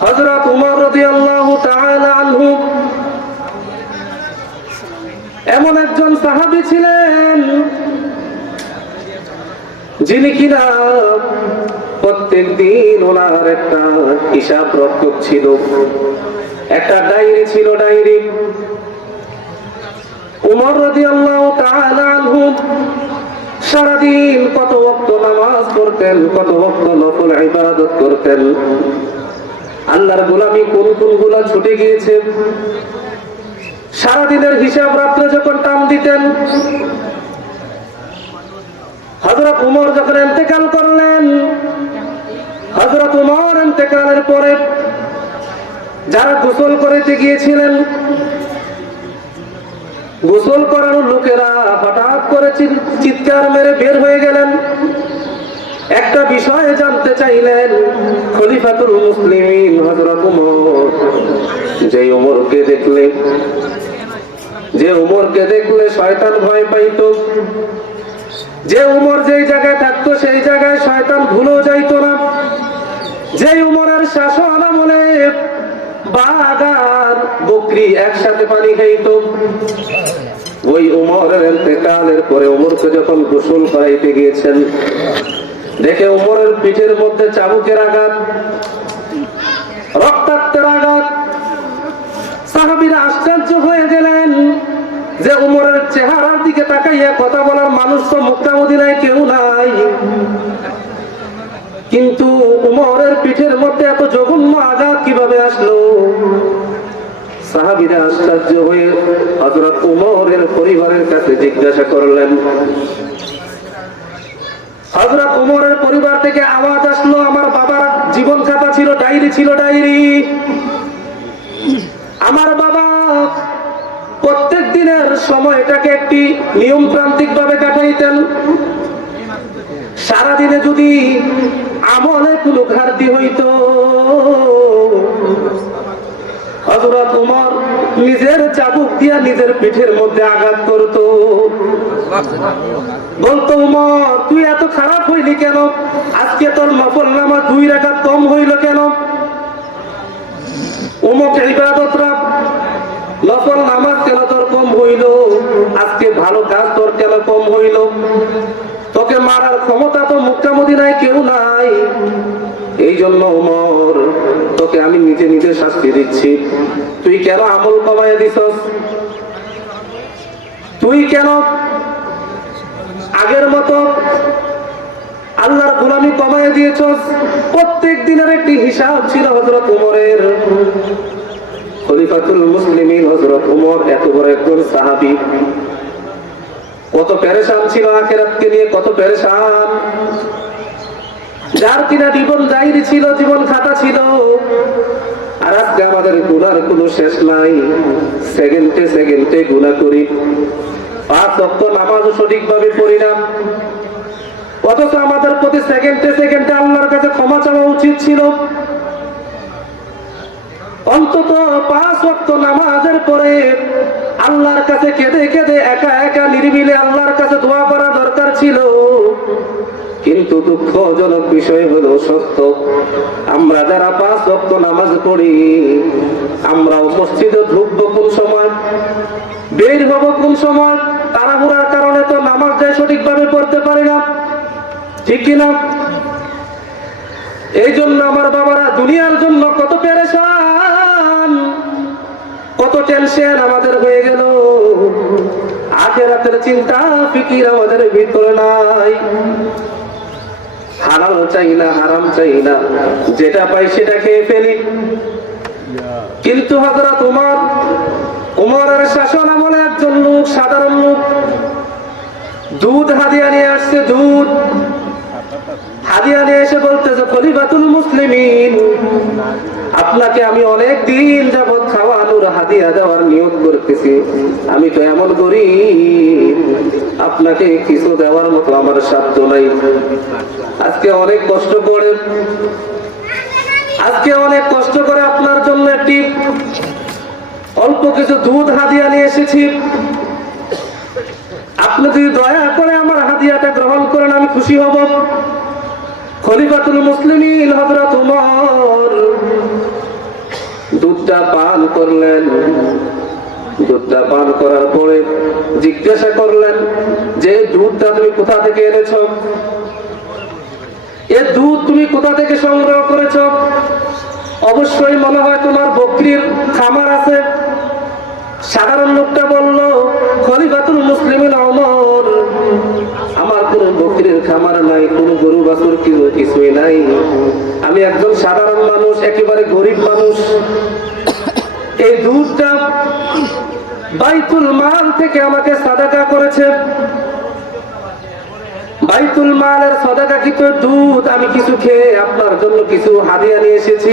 হযরত উমর তাআলা আনহু এমন একজন সাহাবী ছিলেন যিনি কিনা প্রত্যেক দিন ওনার একটা হিসাব রক্ষক ছিল। একটা ডায়েরি ছিল ডায়েরি। উমর রাদিয়াল্লাহু তাআলা আনহু সারাদিন কত ওয়াক্ত নামাজ পড়তেন, কত ওয়াক্ত নফল ইবাদত করতেন। আল্লাহর গোলামি কোন কোনগুলা ছুটে গিয়েছে। সারাদিনের হিসাব রাত্রে যখন টান দিতেন হজরত উমর যখন এতেকাল করলেন হজরত উমর এতেকালের পরে যারা গোসল করিতে গিয়েছিলেন, গোসল করানো লোকেরা হঠাৎ করে চিৎকার মেরে বের হয়ে গেলেন। একটা বিষয়ে জানতে চাইলেন খলিফাতুল মুসলিমিন হযরত ওমর যে ওমরকে দেখলে, যে ওমরকে দেখলে শয়তান ভয় পাইতো। যে উমর যেই জায়গায় থাকতো, সেই জায়গায় শয়তান ভুলেও যাইত না। যে উমরের শাসন আমলে আর বকরি একসাথে পানি খাইতো। ওই উমরের ইন্তেকালের পরে উমরকে যখন গোসল করাইতে গিয়েছেন দেখে উমরের পিঠের মধ্যে চাবুকের আঘাত, রক্তাক্তের আঘাত। সাহাবীরা আশ্চর্য হয়ে গেলেন যে উমরের চেহারার দিকে তাকাইয়া কথা বলার মানুষ তো মুক্তা মদিনায় কেউ নাই। কিন্তু উমরের পিঠের মধ্যে এত জঘন্য আঘাত কীভাবে আসলো? সাহাবীরা আশ্চর্য হয়ে হযরত উমরের পরিবারের কাছে জিজ্ঞাসা করলেন হযরত উমরের পরিবার থেকে আওয়াজ আসলো, আমার বাবার জীবন খাতা ছিল, ডায়েরি ছিল, ডায়েরি। আমার বাবা প্রত্যেক দিনের সময়টাকে একটি নিয়মতান্ত্রিক ভাবে কাটাইতেন। সারাদিনে যদি আমলে কোনো ঘাটতি হইত হজরত উমর নিজের চাবুক দিয়া নিজের পিঠের মধ্যে আঘাত করত। বলতো উমর তুই এত খারাপ হইলি কেন? আজকে তোর নফল নামা দুই রাখা কম হইল কেন? তোকে মারার ক্ষমতা তো মুক্তামদিনায় কেউ নাই। এই জন্য উমর তোকে আমি নিজে নিজে শাস্তি দিচ্ছি। তুই কেন আমল কমায় দিছস? তুই কেন আগের মতো আল্লাহর গোলামি কমায় দিয়েছস? প্রত্যেক দিনের একটি হিসাব ছিল হজরত উমরের খলিফাতুল মুসলিমিন হজরত উমর এত বড় একজন সাহাবী। কত পেরেশান ছিল আখেরাতকে নিয়ে, কত পেরেশান। যার কিনা জীবন ডায়েরি ছিল, জীবন খাতা ছিল। আর আজকে আমাদের গুনার কোনো শেষ নাই। সেকেন্ডে সেকেন্ডে গুণা করি। নামাজও সঠিকভাবে অথচ আমাদের প্রতি সেকেন্ডে সেকেন্ডে আল্লাহর কাছে ক্ষমা চাওয়া উচিত ছিল। অন্তত নামাজের পরে আল্লাহর কাছে কেঁদে কেঁদে একা একা নিরিবিলে আল্লাহর কাছে দোয়া করা দরকার ছিল। কিন্তু দুঃখজনক বিষয় হলো সত্য। আমরা যারা পাঁচ ওয়াক্ত নামাজ পড়ি আমরাও মসজিদে ঢুকবো কোন সময়, বের হব কোন সময়, তাড়াহুড়ার কারণে তো নামাজটাই সঠিকভাবে পড়তে পারি না। ঠিক কিনা এই জন্য আমার বাবারা দুনিয়ার জন্য কত পেরেশান, কত টেনশন আমাদের হয়ে গেল। আখেরাতের চিন্তা, ফিকির আমাদের ভিতরে নাই। হারাম চাই না, হারাম চাই না। যেটা পাই সেটা খেয়ে ফেলি। কিন্তু হজরত তোমার কুমারের শাসন আমলে একজন লোক, সাধারণ লোক, দুধ হাদিয়া নিয়ে আসছে, দুধ। হাদিয়া নিয়ে এসে বলতেছে, খলিফাতুল মুসলিমিন। আপনাকে আমি অনেক দিন যাবৎ খাওয়ানোর হাদিয়া দেওয়ার নিয়োগ করতেছি। আমি তো এমন করি আপনাকে কিছু দেওয়ার মতো আমার সাধ্য নাই। আজকে অনেক কষ্ট করে, আজকে অনেক কষ্ট করে আপনার জন্য একটি অল্প কিছু দুধ হাদিয়া নিয়ে এসেছি। আপনি যদি দয়া করে আমার হাদিয়াটা গ্রহণ করেন, আমি খুশি হব। খলিফাতুল মুসলিমিন হযরত উমর দুধটা পান করলেন। দুধটা পান করার পরে জিজ্ঞাসা করলেন, যে দুধটা তুমি কোথা থেকে এনেছ? এ দুধ তুমি কোথা থেকে সংগ্রহ করেছ? অবশ্যই মনে হয় তোমার বকরির খামার আছে। সাধারণ লোকটা বলল, খলিফাতুল মুসলিমিন অমর। আমার কোনো বকরির খামার নাই, কোনো গরু বাছুর কিছু কিছুই নাই। আমি একজন সাধারণ মানুষ, একেবারে গরিব মানুষ। এই দুধটা বাইতুল মাল থেকে আমাকে সাদাকা করেছে। বাইতুল মালের সদাকাকৃত দুধ, আমি কিছু খেয়ে আপনার জন্য কিছু হাদিয়া নিয়ে এসেছি।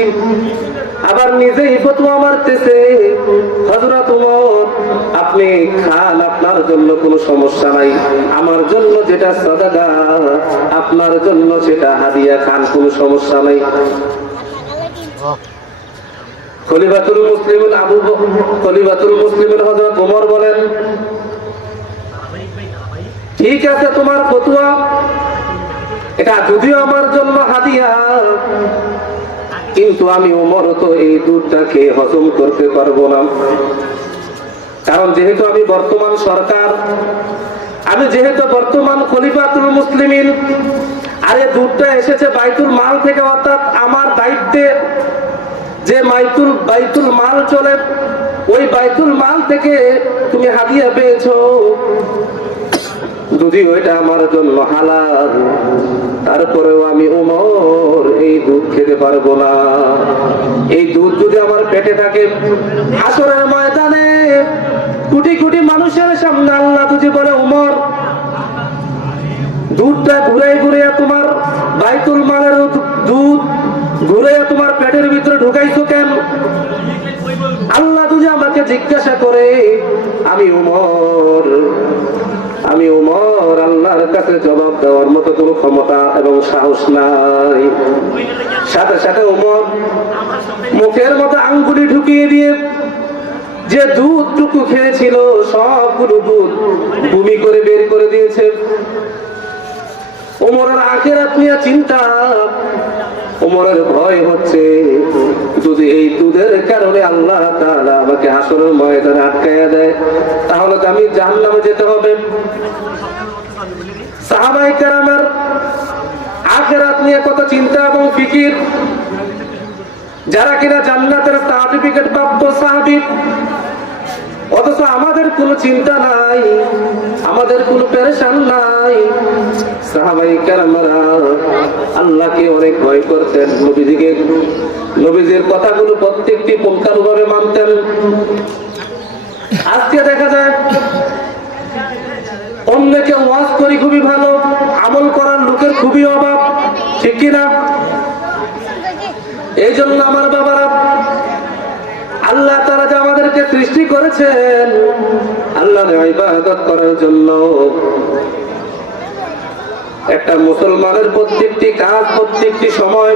আবার নিজেই ফতুয়া মারতেছে। হজরত উমর, আপনি খান, আপনার জন্য কোনো সমস্যা নাই। আমার জন্য যেটা সদাকা, আপনার জন্য সেটা হাদিয়া খান, কোনো সমস্যা নাই। খলিফাতুল আবু খলিফাতুল হযরত ওমর বলেন, ঠিক আছে তোমার এটা যদিও আমার জন্য কিন্তু আমি ওমর তো এই দুধটাকে হজম করতে পারব না। কারণ যেহেতু আমি বর্তমান সরকার, আমি যেহেতু বর্তমান খলিফাতুল মুসলিমিন, আর দুধটা এসেছে বাইতুল মাল থেকে, অর্থাৎ আমার দায়িত্বে যে মাইতুল বাইতুল মাল চলে, ওই বাইতুল মাল থেকে তুমি হাদিয়া পেয়েছ। যদি ওইটা আমার জন্য হালাল, তারপরেও আমি উমর এই দুধ খেতে পারব না। এই দুধ যদি আমার পেটে থাকে, হাসরের ময়দানে কোটি কোটি মানুষের সামনে আল্লাহ তুঝে বলে, উমর, দুধটা ঘুরে ঘুরে তোমার বাইতুল মালের দুধ ঘুরে তোমার পেটের ভিতরে ঢুকাইছো কেন? আল্লাহ তুঝে আমাকে জিজ্ঞাসা করে, আমি উমর আমি উমর, আল্লাহর কাছে জবাব দেওয়ার মতো কোনো ক্ষমতা এবং সাহস নাই। সাথে সাথে উমর মুখের মতো আঙ্গুলি ঢুকিয়ে দিয়ে যে দুধটুকু খেয়েছিল, সবগুলো দুধ ভূমি করে বের করে দিয়েছে। ওমরের আখের নিয়ে চিন্তা ওমরের ভয় হচ্ছে। যদি এই দুধের কারণে আল্লাহ তাআলা আমাকে আসরের ময়দানে আটকায়া দেয়, তাহলে তো আমি জাহান্নামে যেতে হবে। নিয়ে কত চিন্তা এবং যারা কিনা জান্নাতের সার্টিফিকেট প্রাপ্ত সাহাবি অথচ আমাদের কোনো চিন্তা নাই, আমাদের কোনো পেরেশান নাই। সাহাবাই কেরামারা আল্লাহকে অনেক ভয় করতেন, নবীজিকে নবীজির কথাগুলো প্রত্যেকটি পুঙ্খানুভাবে মানতেন। আজকে দেখা যায় অন্যকে ওয়াজ করি খুবই ভালো, আমল করার লোকের খুবই অভাব, ঠিক কিনা? এই জন্য আমার বাবারা, আল্লাহ তারা যে আমাদেরকে সৃষ্টি করেছেন। আল্লাহ ইবাদত করার জন্য। একটা মুসলমানের প্রত্যেকটি কাজ প্রত্যেকটি সময়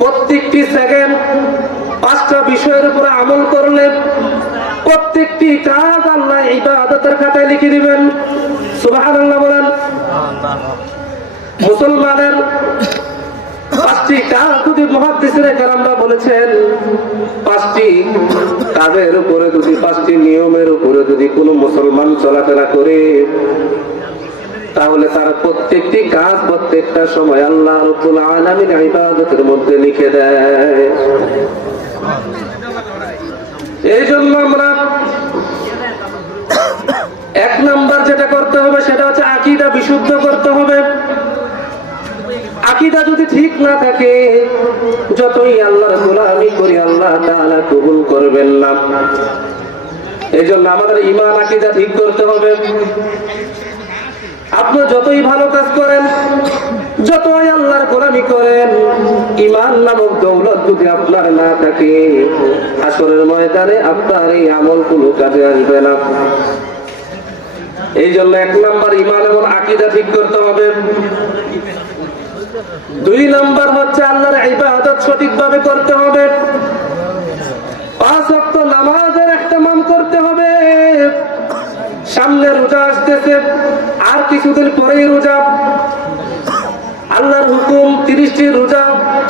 প্রত্যেকটি সেকেন্ড পাঁচটা বিষয়ের উপরে আমল করলে প্রত্যেকটি কাজ আল্লাহ ইবাদতের খাতায় লিখে দিবেন। সুবহানাল্লাহ বলেন। মুসলমানের পাঁচটি কাজ যদি মহাদিসের কারামরা বলেছেন পাঁচটি কাজের উপরে যদি পাঁচটি নিয়মের উপরে যদি কোনো মুসলমান চলাফেরা করে, তাহলে তার প্রত্যেকটি কাজ প্রত্যেকটা সময় আল্লাহ রব্বুল আলামিন মধ্যে লিখে দেয়। এই জন্য আমরা এক নাম্বার যেটা করতে হবে, সেটা হচ্ছে আকিদা বিশুদ্ধ করতে হবে। আকিদা যদি ঠিক না থাকে, যতই আল্লাহর গোলামি করি, আল্লাহ তাআলা কবুল করবেন না। এই জন্য আমাদের ইমান আকিদা ঠিক করতে হবে। আপনি যতই ভালো কাজ করেন, যতই আল্লাহর গোলামি করেন ইমান নামক দৌলত যদি আপনার না থাকে আসরের ময়দানে আপনার এই আমল কোনো কাজে আসবে না। এই জন্য এক নাম্বার ইমান এবং আকিদা ঠিক করতে হবে। দুই নাম্বার হচ্ছে আল্লাহর ইবাদত সঠিকভাবে করতে হবে। পাঁচ ওয়াক্ত নামাজের ইহতিমাম করতে হবে। সামনে রোজা আসতেছে, আর কিছুদিন পরেই রোজা। আল্লাহর হুকুম, তিরিশটি রোজা,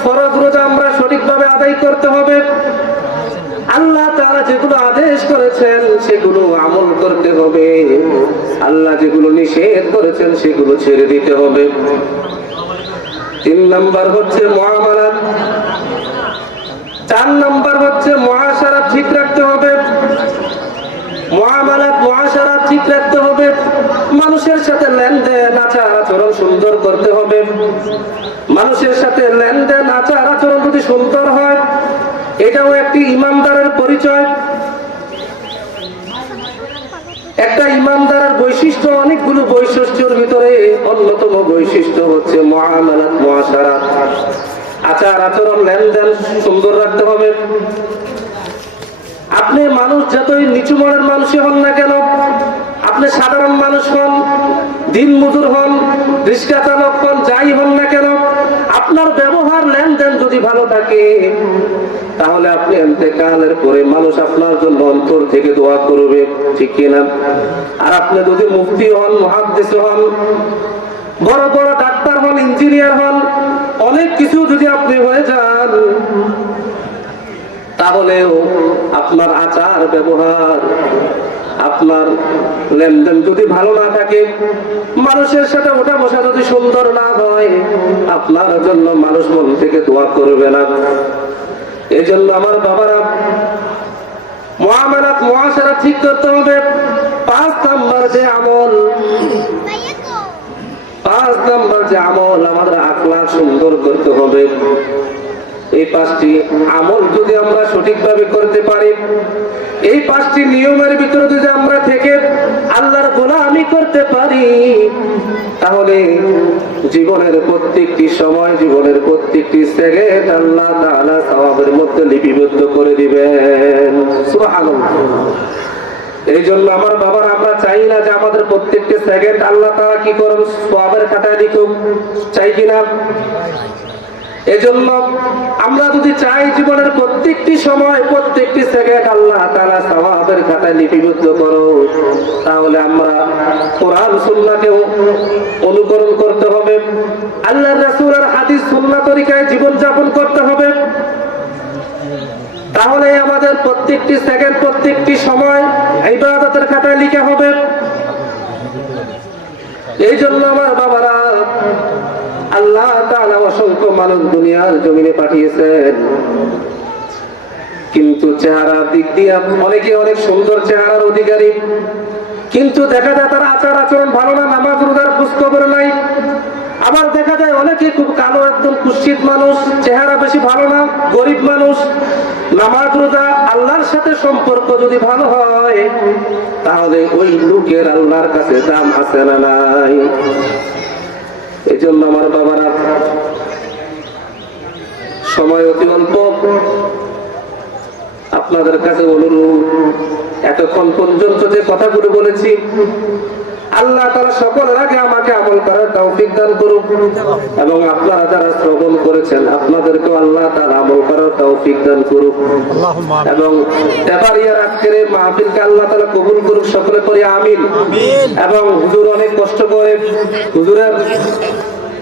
ফরজ রোজা আমরা সঠিকভাবে আদায় করতে হবে। আল্লাহ তারা যেগুলো আদেশ করেছেন, সেগুলো আমল করতে হবে। আল্লাহ যেগুলো নিষেধ করেছেন, সেগুলো ছেড়ে দিতে হবে। তিন নাম্বার হচ্ছে মহামারাত চার নাম্বার হচ্ছে মহাসারা ঠিক রাখতে হবে। মহামারাত মহাসারা ঠিক রাখতে হবে। মানুষের সাথে লেনদেন, আচার আচরণ সুন্দর করতে হবে। মানুষের সাথে লেনদেন, আচার আচরণ যদি সুন্দর হয়, এটাও একটি ইমানদারের পরিচয়। একটা ইমানদারের বৈশিষ্ট্য, অনেকগুলো বৈশিষ্ট্যের ভিতরে অন্যতম বৈশিষ্ট্য হচ্ছে মহামারাত মহাসারাত। আচার আচরণ, লেনদেন সুন্দর রাখতে হবে। আপনি মানুষ যতই নিচু মনের মানুষই হন না কেন, আপনি সাধারণ মানুষ হন দিন মজুর হন রিক্সা চালক হন, যাই হন না কেন, আপনার ব্যবহার যদি ভালো থাকে, তাহলে আপনি এতেকালের পরে মানুষ আপনার জন্য অন্তর থেকে দোয়া করবে, ঠিক কিনা? আর আপনি যদি মুফতি হন মহাদ্দেশ হন, বড় বড় ডাক্তার হন, ইঞ্জিনিয়ার হন, অনেক কিছু যদি আপনি হয়ে যান, তাহলেও আপনার আচার ব্যবহার আপনার লেনদেন যদি ভালো না থাকে, মানুষের সাথে ওঠা বসা যদি সুন্দর না হয়, আপনার জন্য মানুষ মন থেকে দোয়া করবে না। এই জন্য আমার বাবারা মহামেলাত মহাসারা ঠিক করতে হবে। পাঁচ নাম্বার যে আমল, পাঁচ নাম্বার যে আমল আমাদের আখলাখ সুন্দর করতে হবে। এই পাঁচটি আমল যদি আমরা সঠিকভাবে করতে পারি, এই পাঁচটি নিয়মের ভিতরে যদি আমরা থেকে আল্লাহর গোলামি করতে পারি, তাহলে জীবনের প্রত্যেকটি সময়, জীবনের প্রত্যেকটি সেকেন্ড আল্লাহ তাআলা সওয়াবের মধ্যে লিপিবদ্ধ করে দিবেন। সুবহানাল্লাহ। এই জন্য আমার বাবার, আমরা চাই না যে আমাদের প্রত্যেকটি সেকেন্ড আল্লাহ তারা কি করুন সওয়াবের খাতায় লিখুক। চাই কিনা এজন্য আমরা যদি চাই জীবনের প্রত্যেকটি সময়, প্রত্যেকটি সেকেন্ড আল্লাহ তাআলা সওয়াবের খাতায় লিপিবদ্ধ করো তাহলে আমরা কোরআন, সুন্নাহকেও অনুকরণ করতে হবে, আল্লাহর রাসূলের হাদিস, সুন্নাহ তরিকায় জীবন যাপন করতে হবে। তাহলে আমাদের প্রত্যেকটি সেকেন্ড, প্রত্যেকটি সময় ইবাদতের খাতায় লিখা হবে। এই জন্য আমার বাবারা আল্লাহ তাআলা অসংখ্য মানুষ দুনিয়ার জমিনে পাঠিয়েছেন। কিন্তু চেহারার দিক দিয়ে অনেকে অনেক সুন্দর চেহারার অধিকারী। কিন্তু দেখা যায় তার আচার আচরণ ভালো না, নামাজ রোজার খোঁজ খবর নাই। আবার দেখা যায় অনেকে খুব কালো একদম কুৎসিত মানুষ, চেহারা বেশি ভালো না, গরিব মানুষ। নামাজ রোজা আল্লাহর সাথে সম্পর্ক যদি ভালো হয়, তাহলে ওই লোকের আল্লাহর কাছে দাম আছে না নাই? এই জন্য আমার বাবারা, সময় অতি অল্প আপনাদের কাছে অনুরোধ, এতক্ষণ পর্যন্ত যে কথাগুলো বলেছি, আল্লাহ তারা সকলের আগে আমাকে আমল করার তৌফিক দান এবং আপনারা যারা শ্রবণ করেছেন আপনাদেরকে আল্লাহ তার আমল করার তৌফিক দান করুক। এবং ব্যাপারিয়ার আজকের মাহফিলকে আল্লাহ তালা কবুল করুক সকলে করে আমিন। এবং হুজুর অনেক কষ্ট করে হুজুরের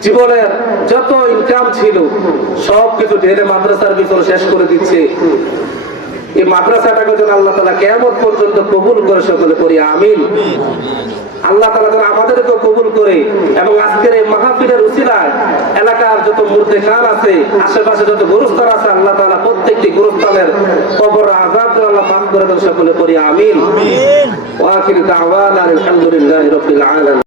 জীবনের যত ইনকাম ছিল সব কিছু ঢেলে মাদ্রাসার ভিতরে শেষ করে দিচ্ছে। এই মাদ্রাসাটাকে যেন আল্লাহ তালা কেমন পর্যন্ত কবুল করে সকলে করি আমিন। আল্লাহ তালা যেন আমাদেরকেও কবুল করে এবং আজকের এই মাহফিলের উসিলায় এলাকার যত মূর্তি খান আছে, আশেপাশে যত গুরুস্থান আছে, আল্লাহ তালা প্রত্যেকটি গুরুস্থানের কবর আজাদ আল্লাহ মাফ করে দেন সকলে করি আমিন। ওয়াকিল দাওয়ানা আলহামদুলিল্লাহি রাব্বিল আলামিন।